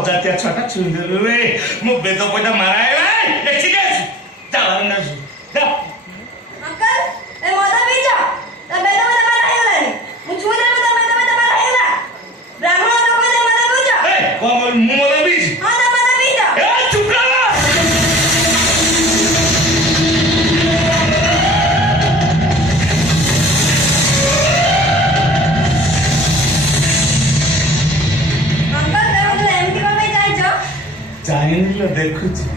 ଅଜାତିଆ ଛୁଆଟା ଛୁଇଁଦେଲୁ ରେ ମୁଁ ବେଦ ପଇଟା ମାରା ହେଇଗଲା ଠିକ ଅଛି ଚାଲ ଯା अंकल ए मदा बीजा त बेदा मदा मारा हेलानी मु छुई देबे त बेदा मदा मारा हेला ब्राह्मण तो कोइ दे मदा बीजा ए कोन मु मदा बीज हां त मदा बीजा ए चुप रह अंकल ते एमटी को में जाई छ चाइनिलो देखुची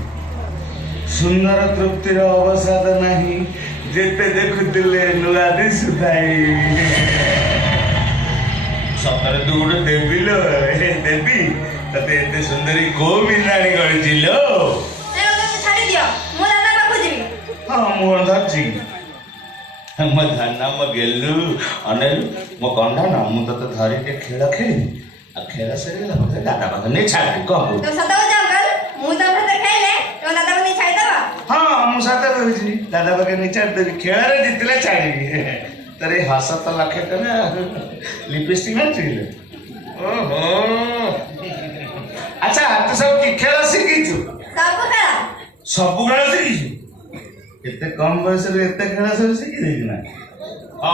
सुंदर तृप्तिर अवसाद नहीं जेते देखुतिले नुआ दिसुताई सपरे तू गोटे देवी लो देवी तते एते सुंदरी को बिनाणी गळिजिलो ए ओके छाडी दियो मु दादा पाखु जीवी हां मु धरची म धन्ना म गेलु अनेल म कंडा ना मु तते धरि के खेल खेली आ खेल सरीला मते दादा पाख ने छाडी कहू तो सदा हो जा अंकल मु तो भते खाइले तो दादा को नहीं छाडी दबा हाँ मु साथे कहूची दादा पाखे नहीं छाड़ देवी खेल रे जितले छाड़ी तरे हस तो लखे कने लिपस्टिक में चिले ओहो अच्छा तू सब की खेल शिखीछु सबको खेला सब खेल शिखीछु एते कम बयस रे एते खेल सब शिखी देई ना ओ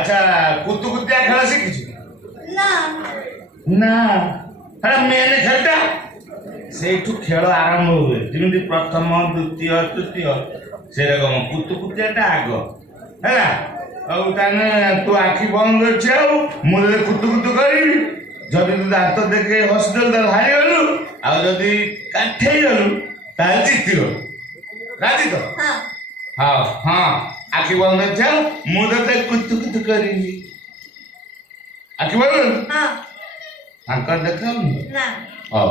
अच्छा कुतु कुतिया खेल शिखीछु ना ना अरे मैंने खेलता ସେଇଠୁ ଖେଳ ଆରମ୍ଭ ହୁଏ ଯେମିତି ପ୍ରଥମ ଦ୍ୱିତୀୟ ତୃତୀୟ ସେରକମ କୁତୁକୁତିଆଟା ଆଗ ହେଲା ଆଉ ତାହେଲେ ତୁ ଆଖି ବନ୍ଦ କରିଛି ଆଉ ମୁଁ ଯଦି କୁତୁକୁତୁ କରିବି ଯଦି ତୁ ଦାନ୍ତ ଦେଖେ ହସିଦେଲୁ ତାହେଲେ ହାରିଗଲୁ ଆଉ ଯଦି କାଠେଇ ଗଲୁ ତାହେଲେ ଜିତିଗଲୁ ରାଜି ତ हां ହଁ ହଁ ଆଖି ବନ୍ଦ କରିଛି ଆଉ ମୁଁ ତତେ କୁତୁକୁତୁ କରିବି ଆଖି ବନ୍ଦ हां ତାଙ୍କର ଦେଖାଉନି ना ହଉ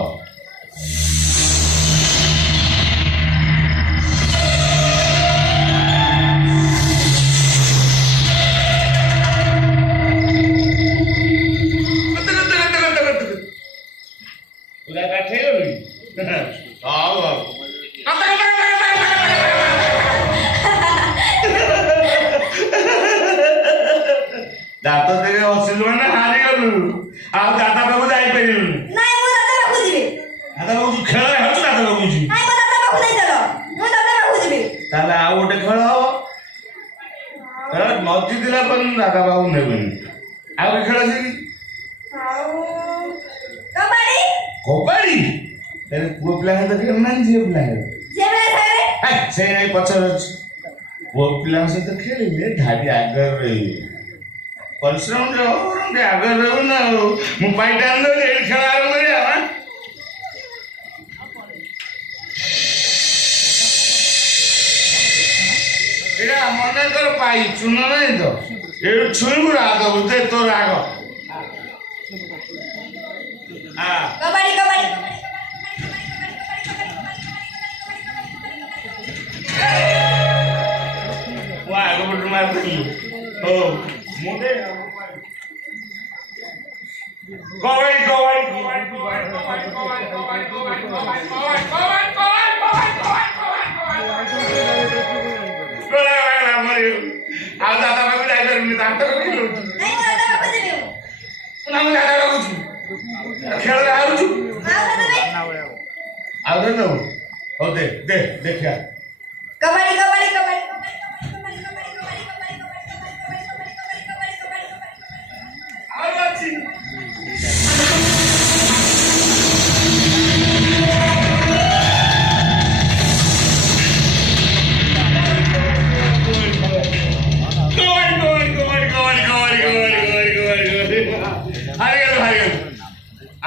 उदा काठे गलु हां दातो देखे हसिलु माने हारि गलु आ दादा बाबू जाई परिलु नाही मु दादा पाखु जीवी दादा बाबू खेळ हेतु दादा बाबू जी नाही मु दादा पाखु नहीं चलो मु दादा पाखु जीवी ताले आ गोटे खेळ हबो ए नदी दिला पण दादा बाबू नेबेनी आ गोटे खेळ छी आउ कबड्डी कबड्डी तेरे पुओ पिला तो खेल ना झियो पिला जे बेला खाइले ए से नहीं पछर पुओ पिला से तो खेलिले ढाडी आगर रही परिश्रम रे आगर रहू ना मु पाइटा अंदर ए खेल आरंभ करिया हां एरा मने कर पाई चुन नहीं तो ए छुईबु राग बुझे तो राग हां कबड्डी कबड्डी वाह आगो बटन मार दी ओ मुंडे कबड्डी आ दादा बाबू जाई परमी दांत को किलो नाही मु दादा पाखु जीवी ना मु दादा बाबू खेल हारू छु हां दादा आ दे नो ओ दे दे देखिया कबड्डी कबड्डी कबड्डी आरो अछि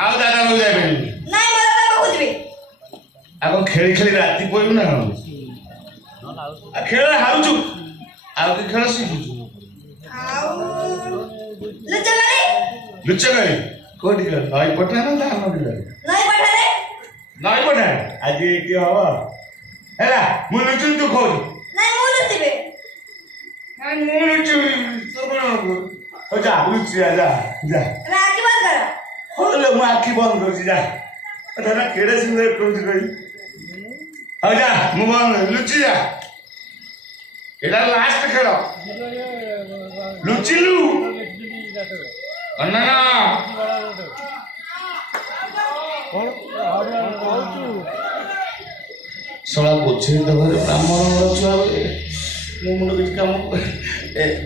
आओ दादा बाबू जाई परमी नाही मु दादा पाखु जीवी आगो खेली खेली राती पइबु ना आ खेल हारू छु आउ के खेल शिखु आउ लुचगाड़ी लुचगाड़ी कोडी कर नई पटना ना दानो दिला नाही पठाले नई पटना आज की हो हेला मु लुचुन तू खोज नाही मु लुचीबे हां मु लुचु तो कोन हो जा लुचि जा जा राखी बंद करो हो ले मु आखी बंद कर जा दादा केड़े सुंदर कोजी कई हो जा मु बंद लुचि जा एटा लास्ट खेल लुचिलु अन्ना कौन ଶଳା ପଛରେ ଦେବାରେ ବ୍ରାହ୍ମଣ ଛୁଆ ମୋ ମୁଣ୍ଡ କିଛି କାମ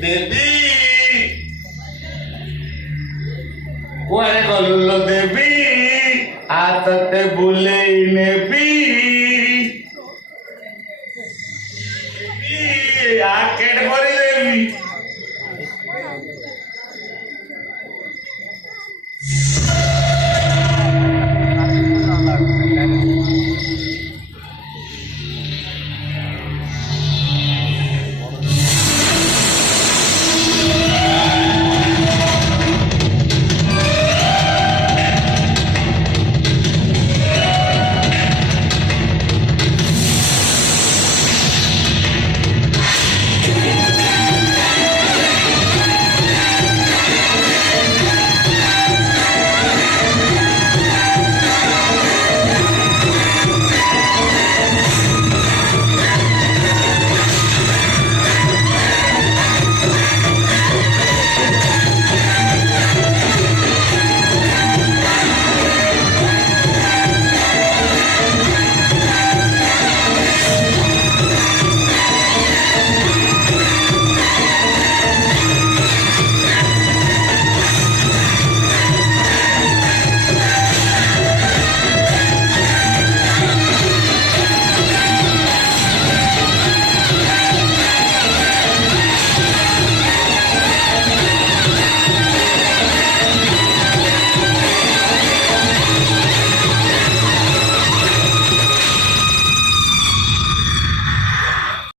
ଦେବୀ କୁଆଡ଼େ ଗଲୁ ଲୋ ଦେବୀ ଆ ତତେ ବୁଲେଇ ନେବି